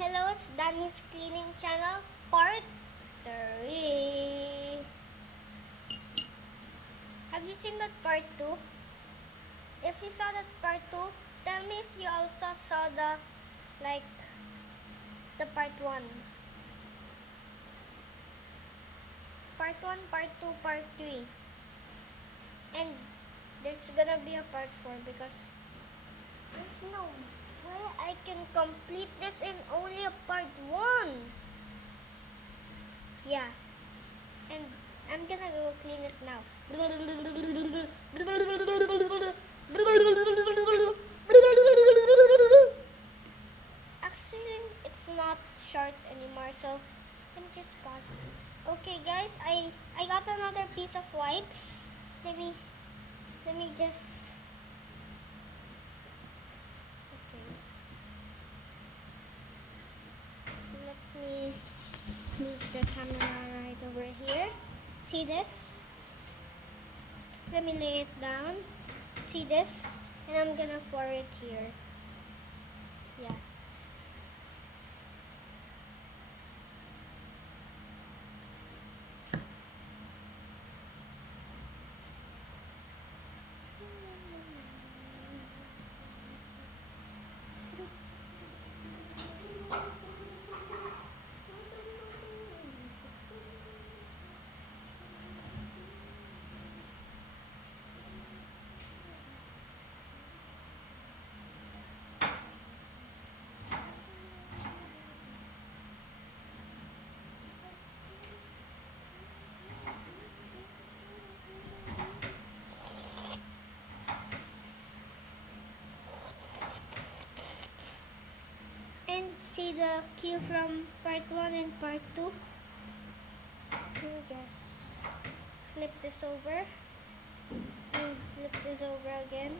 Hello, it's Dani's Cleaning Channel, part 3. Have you seen that part 2? If you saw that part 2, tell me if you also saw the part 1. Part 1, part 2, part 3. And there's gonna be a part 4 because there's no way I can complete this in only a part 1. Yeah. And I'm gonna go clean it now. Actually, it's not shorts anymore, so let me just pause. Okay, guys, I got another piece of wipes. Let me just. Okay. Let me move the camera right over here. See this? Let me lay it down. See this? And I'm gonna pour it here. Yeah. See the cue from part 1 and part 2. Let me just flip this over and flip this over again.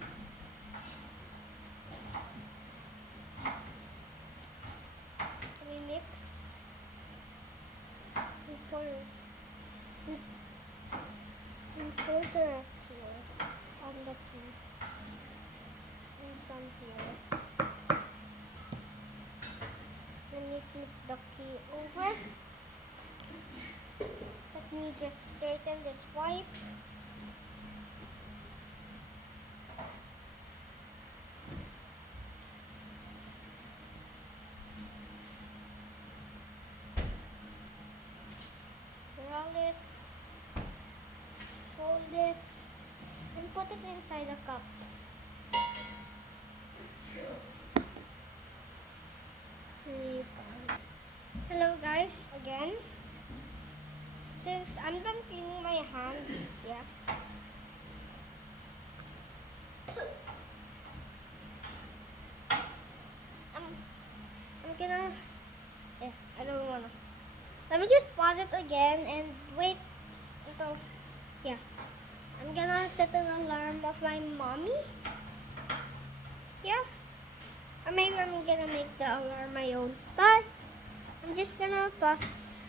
Let me mix and pour the rest here on the key and some here. Let me flip the key over. Let me just straighten this wipe. Roll it, fold it, and put it inside a cup. Hello guys, again. Since I'm done cleaning my hands, yeah. I'm gonna, I don't wanna. Let me just pause it again and wait until, yeah. I'm gonna set an alarm of my mommy. Yeah. Or maybe I'm gonna make the alarm my own. But I'm just gonna pause